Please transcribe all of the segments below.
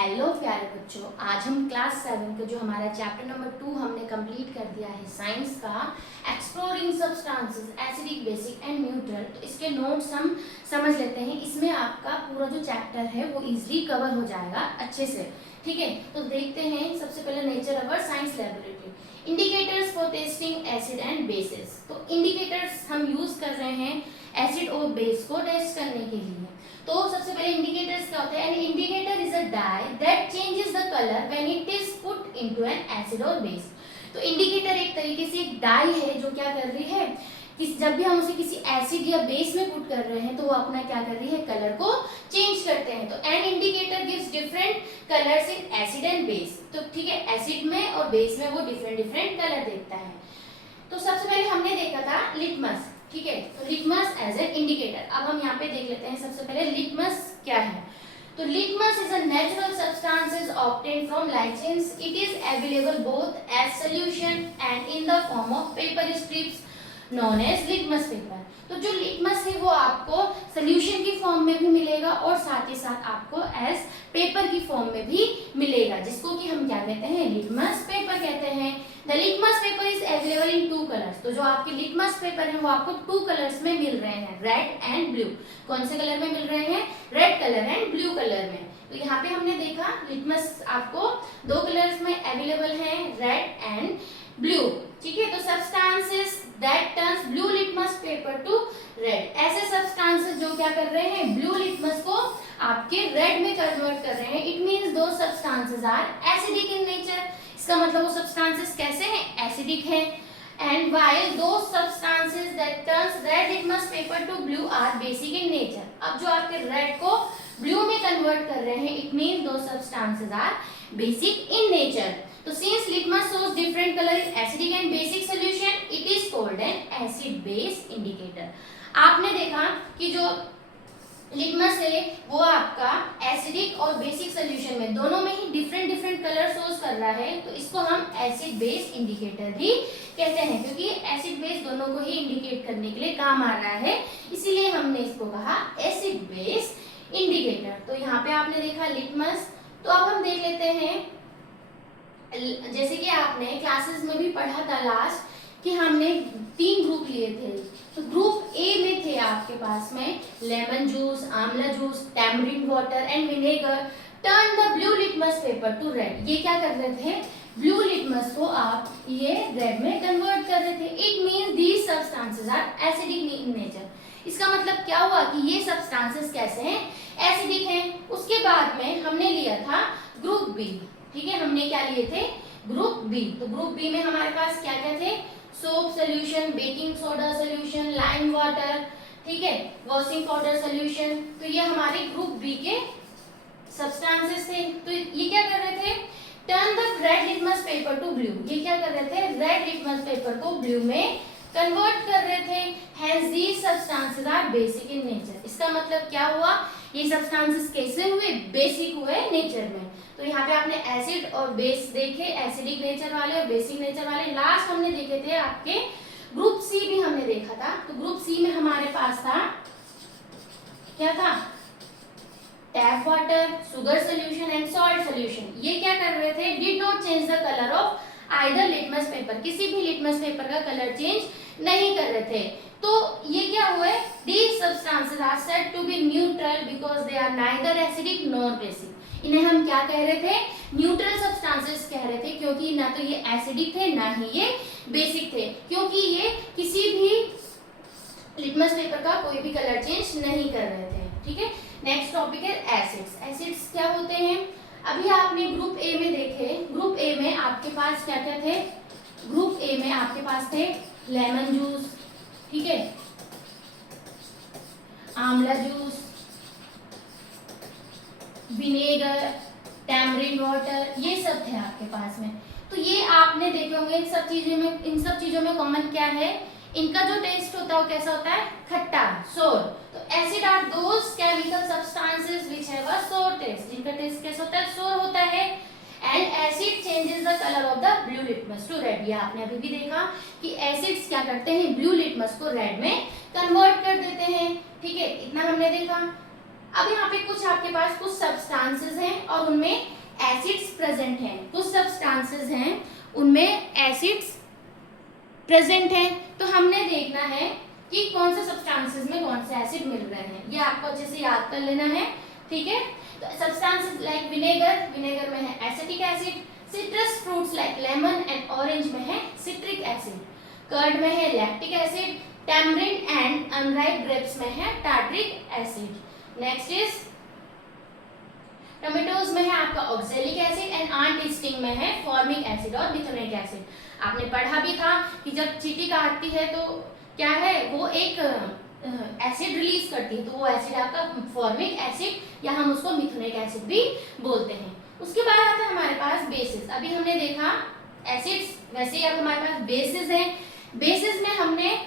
Hello प्यारे बच्चों, आज हम क्लास 7 का जो हमारा चैप्टर नंबर 2 हमने कंप्लीट कर दिया है साइंस का, exploring substances acidic basic and neutral. तो इसके नोट्स हम समझ लेते हैं। इसमें आपका पूरा जो चैप्टर है वो इजीली कवर हो जाएगा अच्छे से। ठीक है, तो देखते हैं सबसे पहले nature our science laboratory. Indicators for testing acid and bases. तो इंडिकेटर्स हम यूज कर रहे हैं एसिड और बेस को टेस्ट करने के लिए। तो सबसे पहले इंडिकेटर्स क्या होते हैं? An indicator is a dye that changes the colour when it is put into an acid और बेस। तो इंडिकेटर एक तरीके से एक डाई है जो क्या कर रही है, जब भी हम उसे किसी एसिड या बेस में पुट कर रहे हैं तो वो अपना क्या कर रही है, कलर को चेंज करते हैं। तो an indicator gives different colours in acid and base. तो ठीक है, एसिड में और बेस में वो डिफरेंट डिफरेंट कलर देता है। तो सबसे पहले हमने देखा था लिटमस। ठीक है, तो लिटमस एज एन इंडिकेटर। अब हम यहाँ पे देख लेते हैं सबसे पहले लिटमस क्या है। तो litmus is a natural substance obtained from lichens. It is available both as solution and in the form of paper strips known as litmus paper. तो जो लिटमस है वो आपको सोल्यूशन की फॉर्म में भी मिलेगा और साथ ही साथ आपको एज पेपर की फॉर्म में भी मिलेगा, जिसको कि हम क्या कहते हैं, लिटमस पेपर कहते हैं। The litmus paper is available in 2 colours. तो जो आपके लिटमस पेपर है वो आपको 2 कलर्स में मिल रहे हैं, रेड एंड ब्लू। कौन से कलर में मिल रहे हैं? Red colour and blue colour में। तो यहाँ पे हमने देखा लिटमस आपको 2 कलर्स में अवेलेबल है, रेड एंड ब्लू। ठीक है, तो substances that turns blue litmus paper to red. ऐसे सब्सटेंसेस जो क्या कर रहे हैं, ब्लू लिटमस को आपके रेड में कन्वर्ट कर रहे हैं। It means those substances are acidic in nature. इसका मतलब वो सब्सटेंसेस कैसे हैं, एसिडिक हैं। And while those substances that turns red litmus paper to blue are basic in nature. अब जो आपके रेड को ब्लू में कन्वर्ट कर रहे हैं, it means those substances are basic in nature. तो since litmus shows different color in acidic and basic solution, it is called an acid base indicator। आपने देखा कि जो लिटमस है वो आपका एसिडिक और बेसिक सोल्यूशन में दोनों में ही डिफरेंट डिफरेंट कलर शोज कर रहा है। तो इसको हम एसिड बेस इंडिकेटर भी कहते हैं, क्योंकि एसिड बेस दोनों को ही इंडिकेट करने के लिए काम आ रहा है, इसीलिए हमने इसको कहा एसिड बेस इंडिकेटर। तो यहाँ पे आपने देखा लिटमस। तो अब हम देख लेते हैं, जैसे कि आपने क्लासेस में भी पढ़ा था लास्ट कि हमने 3 ग्रुप लिए थे। तो ग्रुप ए में थे आपके पास में लेमन जूस, आंवला juice, tamarind water and vinegar turn the blue litmus paper to red. ये क्या कर रहे थे, ब्लू लिटमस को आप ये रेड में कन्वर्ट कर रहे थे। It means these substances are acidic in nature. इसका मतलब क्या हुआ कि ये सब्सटेंसेस कैसे हैं, एसिडिक हैं। उसके बाद में हमने लिया था ग्रुप बी। ठीक है, हमने क्या लिए थे, ग्रुप बी। तो ग्रुप बी में हमारे पास क्या क्या थे, soap solution, baking soda solution, lime water, ठीक है, वॉशिंग पाउडर सोल्यूशन। तो ये हमारे ग्रुप बी के सब्सटेंसेस थे। तो ये क्या कर रहे थे, turn the red litmus paper to blue. ये क्या कर रहे थे, रेड लिटमस पेपर को ब्लू में कन्वर्ट कर रहे थे। Hence these substances are basic in nature. इसका मतलब क्या हुआ, ये सब्सटेंसेस कैसे हुए, बेसिक हुए नेचर में। तो यहाँ पे आपने एसिड और बेस देखे, एसिडिक नेचर वाले और बेसिक नेचर वाले। लास्ट हमने देखे थे आपके ग्रुप सी भी हमने देखा था। तो ग्रुप सी में हमारे पास था, क्या था, tap water, sugar solution and salt solution. ये क्या कर रहे थे, did not change the colour of either litmus paper. किसी भी लिटमस पेपर का कलर चेंज नहीं कर रहे थे। तो ये क्या हुए, these substances are said to be neutral because they are neither acidic nor basic। इन्हें हम क्या कह रहे थे, न्यूट्रल सब्सटेंसेस कह रहे थे, क्योंकि ना तो ये एसिडिक थे ना ही ये बेसिक थे, क्योंकि ये किसी भी लिटमस पेपर का कोई भी कलर चेंज नहीं कर रहे थे। ठीक है, नेक्स्ट टॉपिक है एसिड्स। एसिड्स क्या होते हैं, अभी आपने ग्रुप ए में देखे। ग्रुप ए में आपके पास क्या क्या थे, ग्रुप ए में आपके पास थे लेमन जूस, ठीक है, आंवला जूस, विनेगर, टैमरिंड वाटर, ये सब थे आपके पास में। तो ये आपने देखे होंगे। इन सब चीजों में कॉमन क्या है, इनका जो टेस्ट होता है वो कैसा होता है, खट्टा, सोर। तो acid are those chemical substances which have a sour taste. जिनका टेस्ट कैसा होता है, सोर होता है। And acid changes the colour of the blue litmus to red. ये आपने अभी भी देखा कि एसिड्स क्या करते हैं, ब्लू लिटमस को रेड में कन्वर्ट कर देते हैं। ठीक है, इतना हमने देखा। अब यहाँ पे कुछ आपके पास कुछ सब्सटेंसेस हैं और उनमें एसिड्स प्रेजेंट हैं, कुछ सब्सटेंसेस हैं उनमें एसिड्स प्रेजेंट हैं। तो हमने देखना है कि कौन से सब्सटेंसेस में कौन से एसिड मिल रहे हैं, ये आपको अच्छे से याद कर लेना है, ठीक है। तो सब्सटेंसेस लाइक विनेगर, विनेगर में है acetic acid, citrus fruits like lemon and orange में है सिट्रिक एसिड, कर्ड में है lactic acid, tamarind and unripe grapes में है tartaric acid. Next is tomatoes में है आपका oxalic acid and ant sting में है फॉर्मिक एसिड और मिथुनिक एसिड। आपने पढ़ा भी था कि जब चींटी काटती है तो क्या है, वो एक एसिड रिलीज करती है, तो वो एसिड आपका फॉर्मिक एसिड या हम उसको मिथुनिक एसिड भी बोलते हैं। उसके बाद आता है हमारे पास बेसिस। अभी हमने देखा एसिड्स, वैसे ही अब हमारे पास बेसिस हैं। बेसिस में हमने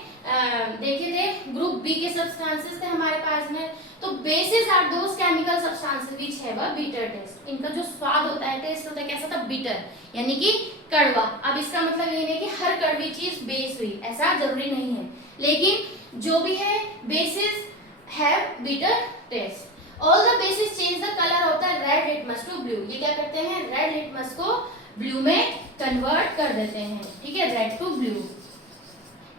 देखे थे ग्रुप बी के सब्सटेंसेस थे हमारे पास में। तो bases are those chemical substances which have a bitter taste. इनका जो स्वाद होता है, टेस्ट होता है कैसा था, बिटर, यानी कि कड़वा। अब इसका मतलब ये नहीं कि हर कड़वी चीज बेस हुई, ऐसा जरूरी नहीं है, लेकिन जो भी है bases have bitter taste. All the bases change the colour of the red litmus to blue. ये क्या करते हैं, रेड लिटमस को ब्लू में कन्वर्ट कर देते हैं, ठीक है, red to blue.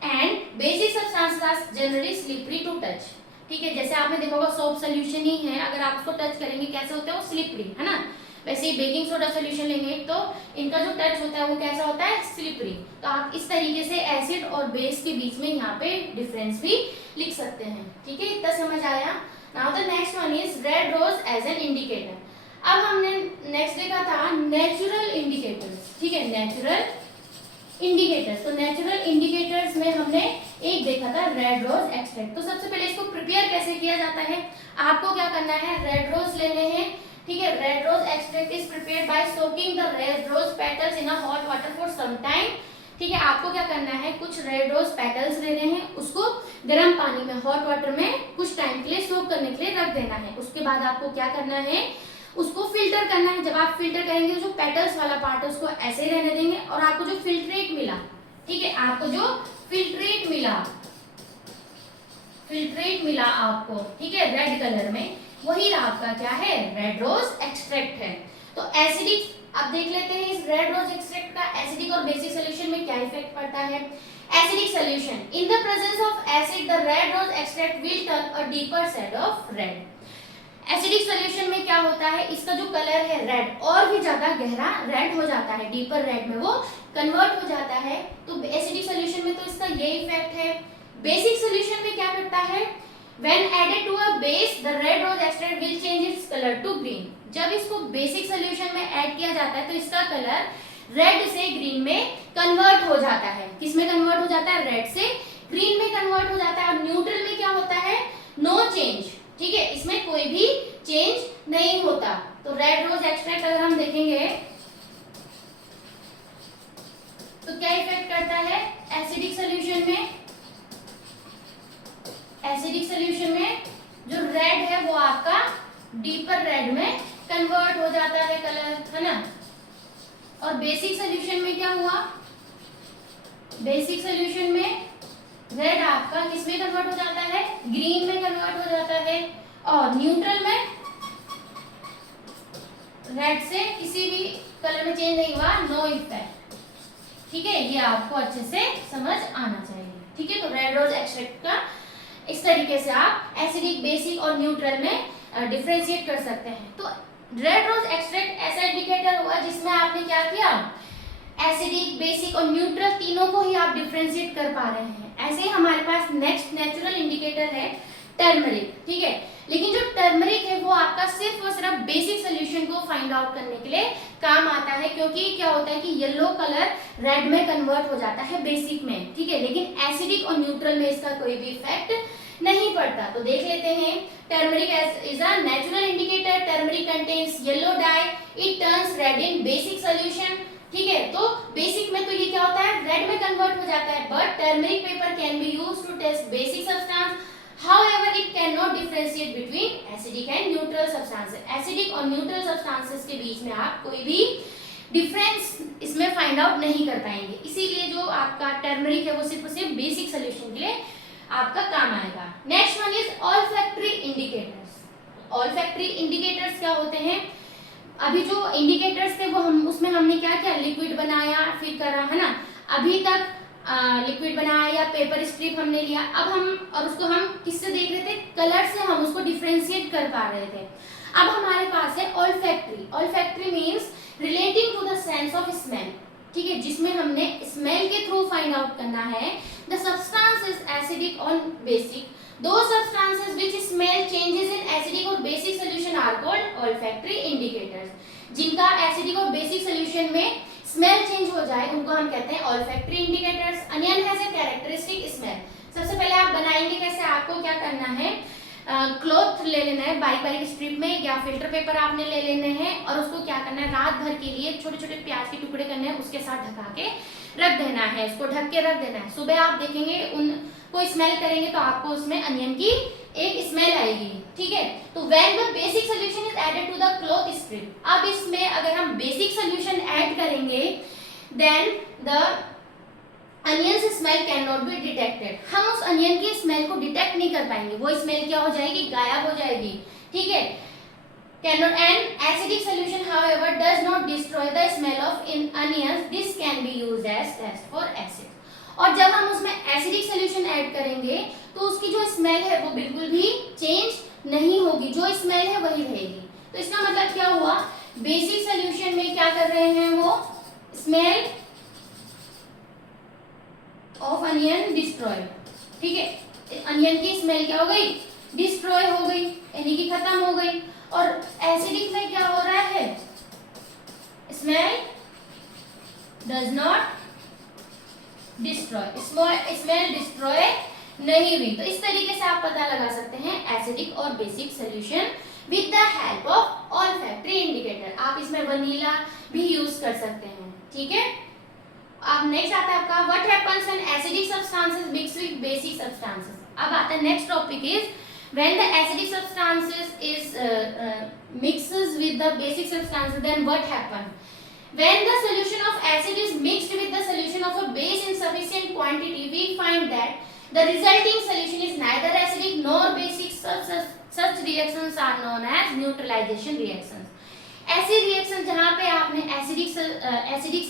And basic substances are generally slippery to touch, ठीक है। जैसे आपने देखा होगा सोप सोल्यूशन ही है, अगर आप उसको टच करेंगे कैसे होता है, वो स्लिपरी, है ना। वैसे ही बेकिंग सोडा सोल्यूशन लेंगे तो इनका जो टच होता है वो कैसा होता है, स्लिपरी। तो आप इस तरीके से एसिड और बेस के बीच में यहाँ पे डिफरेंस भी लिख सकते हैं, ठीक है। इतना समझ आया। Now the next one is red rose as an indicator. अब हमने नेक्स्ट देखा था नेचुरल इंडिकेटर्स, ठीक है, नेचुरल इंडिकेटर्स। तो नेचुरल इंडिकेटर्स में हमने एक देखा था रेड रोज एक्सट्रैक्ट। तो सबसे पहले इसको प्रिपेयर कैसे किया जाता है, आपको क्या करना है, रेड रोज लेने हैं, ठीक है। Red rose extract is prepared by soaking the red rose petals in a hot water for some time, ठीक है। आपको क्या करना है, कुछ रेड रोज पेटल्स लेने हैं, उसको गर्म पानी में हॉट वाटर में कुछ टाइम के लिए सोक करने के लिए रख देना है। उसके बाद आपको क्या करना है, उसको फिल्टर करना है। जब आप फिल्टर करेंगे जो पेटल्स वाला पार्ट है उसको ऐसे रहने देंगे, और आपको जो फिल्ट्रेट मिला, ठीक है, आपको जो फिल्ट्रेट मिला आपको, ठीक है, रेड कलर में, वही आपका क्या है, रेड रोज एक्सट्रैक्ट है। तो एसिडिक, अब देख लेते हैं इस रेड रोज एक्सट्रैक्ट का एसिडिक और बेसिक सॉल्यूशन में क्या इफेक्ट पड़ता है। Acidic solution, in the presence of acid the red rose extract will turn a deeper shade of red. Acidic solution में क्या होता है, इसका जो कलर है रेड और भी ज्यादा गहरा रेड हो जाता है, डीपर रेड में वो कन्वर्ट हो जाता है। तो एसिडिक सॉल्यूशन में तो इसका ये इफेक्ट है। बेसिक सॉल्यूशन में क्या करता है, when added to a base the red rose extract will change its colour to green. जब इसको बेसिक सॉल्यूशन में ऐड किया जाता है तो इसका कलर रेड से ग्रीन में कन्वर्ट हो जाता है। किस में कन्वर्ट हो जाता है, रेड से ग्रीन में कन्वर्ट हो जाता है। और न्यूट्रल में क्या होता है, नो चेंज, ठीक है, इसमें कोई भी चेंज नहीं होता। तो रेड रोज एक्सट्रैक्ट अगर हम देखेंगे तो क्या इफेक्ट करता है एसिडिक सॉल्यूशन में। एसिडिक सॉल्यूशन में जो रेड है वो आपका डीपर रेड में कन्वर्ट हो जाता है कलर, है ना। और बेसिक सॉल्यूशन में क्या हुआ, बेसिक सॉल्यूशन में रेड आपका किस में कन्वर्ट हो जाता है, ग्रीन में कन्वर्ट हो जाता है। और न्यूट्रल में रेड से किसी भी कलर में चेंज नहीं हुआ, नो इफेक्ट, ठीक है। ये आपको अच्छे से समझ आना चाहिए, ठीक है। तो रेड रोज एक्सट्रैक्ट का इस तरीके से आप एसिडिक, बेसिक और न्यूट्रल में डिफरेंशिएट कर सकते हैं। तो रेड रोज एक्सट्रैक्ट ऐसा इंडिकेटर हुआ जिसमें आपने क्या किया, एसिडिक, बेसिक और न्यूट्रल तीनों को ही आप डिफरेंशिएट कर पा रहे हैं। ऐसे ही हमारे पास नेक्स्ट नेचुरल इंडिकेटर है टर्मरिक, ठीक है। लेकिन जो टर्मरिक है वो आपका सिर्फ और सिर्फ बेसिक सोल्यूशन को फाइंड आउट करने के लिए काम आता है, क्योंकि क्या होता है कि येलो कलर रेड में कन्वर्ट हो जाता है बेसिक में, ठीक है। लेकिन एसिडिक और न्यूट्रल में इसका कोई भी इफेक्ट नहीं पड़ता। तो देख लेते हैं, turmeric is a natural indicator, turmeric contains yellow die, it turns red in basic solution, ठीक है। तो बेसिक में तो ये क्या होता है, रेड में कन्वर्ट हो जाता है। But turmeric paper can be used to test basic substance, however it cannot differentiate between acidic and neutral substances। Acidic और न्यूट्रल सब्सटेंसेस के बीच में आप कोई भी डिफरेंस इसमें फाइंड आउट नहीं कर पाएंगे। इसीलिए जो आपका टर्मरिक है वो सिर्फ और सिर्फ बेसिक सोल्यूशन के लिए आपका काम आएगा। Next one is olfactory indicators. Olfactory indicators क्या होते हैं, अभी जो इंडिकेटर्स थे वो हम उसमें हमने क्या किया, लिक्विड बनाया फिर करा, है ना, अभी तक लिक्विड बनाया या पेपर स्ट्रिप हमने लिया, अब हम और उसको हम किससे देख रहे थे, कलर से हम उसको डिफरेंशिएट कर पा रहे थे। अब हमारे पास है olfactory. Olfactory means relating to the sense of smell, ठीक है, जिसमें हमने स्मेल के थ्रू फाइंड आउट करना है द सब्सटेंस इज एसिडिक और basic. Those substances which smell changes in acidic और basic solution are called olfactory indicators. जिनका एसिडिक और बेसिक सोल्यूशन में स्मेल चेंज हो जाए उनको हम कहते हैं olfactory indicators. Onion has a characteristic smell. सबसे पहले आप बनाएंगे कैसे, आपको क्या करना है, क्लॉथ ले लेना है बारीक बारीक स्ट्रिप में या फिल्टर पेपर आपने ले लेने हैं और उसको क्या करना है, रात भर के लिए छोटे छोटे प्याज के टुकड़े करने हैं, उसके साथ ढका के रख देना है, उसको ढक के रख देना है। सुबह आप देखेंगे उनको स्मेल करेंगे तो आपको उसमें अनियन की एक स्मेल आएगी, ठीक है। तो when the basic solution is added to the cloth strip, अब इसमें अगर हम बेसिक सोल्यूशन ऐड करेंगे then the onion's smell can not be detected, हम उस अनियन की स्मेल को डिटेक्ट नहीं कर पाएंगे, वो स्मेल क्या हो जाएगी, गायब हो जाएगी, ठीक है। Can not and acidic solution however does not destroy the smell of in onions, this can be used as test for acid. और जब हम उसमें एसिडिक सोल्यूशन ऐड करेंगे तो उसकी जो स्मेल है वो बिल्कुल भी चेंज नहीं होगी, जो स्मेल है वही रहेगी। तो इसका मतलब क्या हुआ, बेसिक सोल्यूशन में क्या कर रहे हैं, वो स्मेल ऑफ अनियन डिस्ट्रॉय, ठीक है, अनियन की स्मेल क्या हो गई, डिस्ट्रॉय हो गई, यानी कि खत्म हो गई। और एसिडिक में क्या हो रहा है, smell does not destroy, smell destroy नहीं हुई। तो इस तरीके से आप पता लगा सकते हैं एसिडिक और basic solution with the help of olfactory indicator. आप इसमें वनीला भी यूज कर सकते हैं, ठीक है। अब नेक्स्ट आता है आपका what happens when acidic substances mix with basic substances. अब आता है next topic is when the acidic substances is mixes with the basic substances then what happen when the solution of acid is mixed with the solution of a base in sufficient quantity, we find that the resulting solution is neither acidic nor basic. Such reactions are known as neutralization reactions. ऐसी reaction जहाँ पे आपने acidic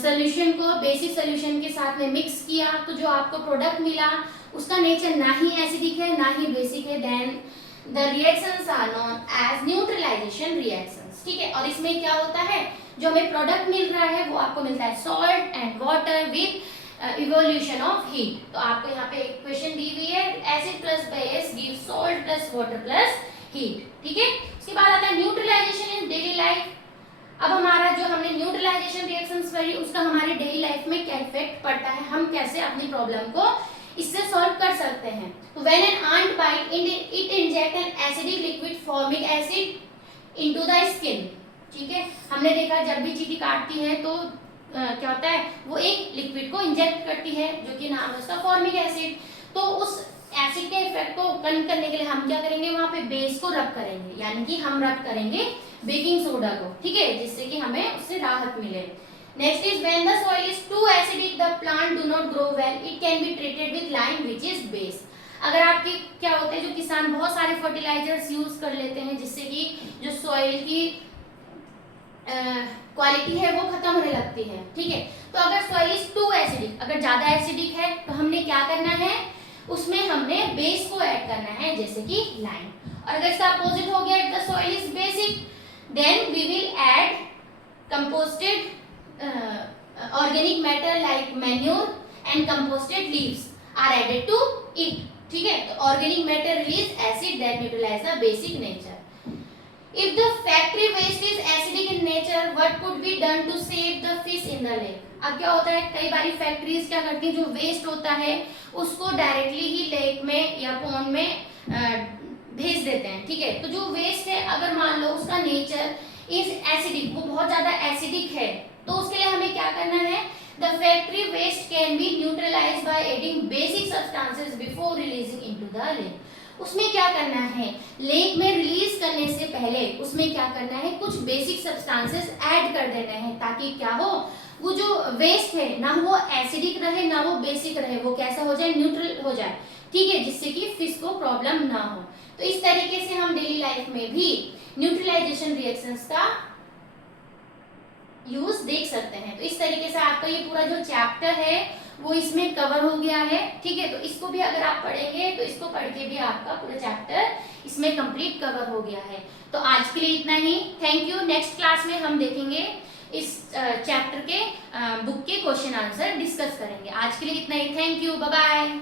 solution को basic solution के साथ में mix किया तो जो आपको प्रोडक्ट मिला उसका नेचर ना ही एसिडिक है ना ही बेसिक है, then the reactions are known as neutralisation reactions, ठीक है। और इसमें क्या होता है, जो हमें प्रोडक्ट मिल रहा है वो आपको मिलता है salt and water with evolution of heat. तो आपको यहाँ पे एक क्वेश्चन दी हुई है, acid plus base give salt plus water plus heat, ठीक है। उसके बाद आता है न्यूट्रलाइजेशन इन डेली लाइफ। अब हमारा जो हमने न्यूट्रलाइजेशन रिएक्शंस पढ़ी उसका हमारे डेली लाइफ में क्या इफेक्ट पड़ता है, हम कैसे अपनी प्रॉब्लम को इससे सॉल्व कर सकते हैं। तो when an ant bite it inject an acidic liquid formic acid into the skin, ठीक है। हमने देखा जब भी चींटी काटती है तो क्या होता है, वो एक लिक्विड को इंजेक्ट करती है जो कि नाम है उसका फॉर्मिक एसिड। तो उस एसिड के इफेक्ट को कम करने के लिए हम क्या करेंगे, वहां पे बेस को रब करेंगे, यानी कि हम रब करेंगे बेकिंग सोडा को, ठीक है, जिससे कि हमें उससे राहत मिले। Next is when the soil is too acidic the plant do not grow well, it can be treated with lime which is base. अगर आपकी क्या होता है, जो किसान बहुत सारे फर्टिलाइजर्स यूज कर लेते हैं जिससे कि जो सॉइल की क्वालिटी है वो खत्म होने लगती है, ठीक है। तो अगर सॉइल इज टू एसिडिक, अगर ज्यादा एसिडिक है तो हमने क्या करना है, उसमें हमने बेस को ऐड करना है जैसे कि लाइम। और अगर इसका अपोजिट हो गया, if the soil is basic then we will add composted organic matter like manure and composted leaves are added to it, ठीक है। तो organic matter release acid that neutralise the basic nature. If the factory waste is acidic in nature, what could be done to save the fish in the lake? अब क्या होता है, कई बारी factories क्या करती हैं, जो वेस्ट होता है उसको डायरेक्टली ही लेक में या पॉन्ड में भेज देते हैं, ठीक है। तो जो वेस्ट है अगर मान लो उसका नेचर इज एसिडिक, वो बहुत ज्यादा एसिडिक है, तो उसके लिए हमें क्या करना है, the factory waste can be neutralised by adding basic substances before releasing into the lake. उसमें क्या करना है, लेक में रिलीज करने से पहले उसमें क्या करना है, कुछ बेसिक सब्सटेंसेस ऐड कर देने हैं ताकि क्या हो, वो जो वेस्ट है ना वो एसिडिक रहे ना वो बेसिक रहे, वो कैसा हो जाए, न्यूट्रल हो जाए। ठीक है, जिससे कि फिश को प्रॉब्लम ना हो। तो इस तरीके से हम डेली लाइफ में भी न्यूट्रलाइजेशन रिएक्शंस का यूज देख सकते हैं। तो इस तरीके से आपका ये पूरा जो चैप्टर है वो इसमें कवर हो गया है, ठीक है। तो इसको भी अगर आप पढ़ेंगे तो इसको पढ़ के भी आपका पूरा चैप्टर इसमें कंप्लीट कवर हो गया है। तो आज के लिए इतना ही, थैंक यू। नेक्स्ट क्लास में हम देखेंगे इस चैप्टर के बुक के क्वेश्चन आंसर डिस्कस करेंगे। आज के लिए इतना ही, थैंक यू, बाय बाय।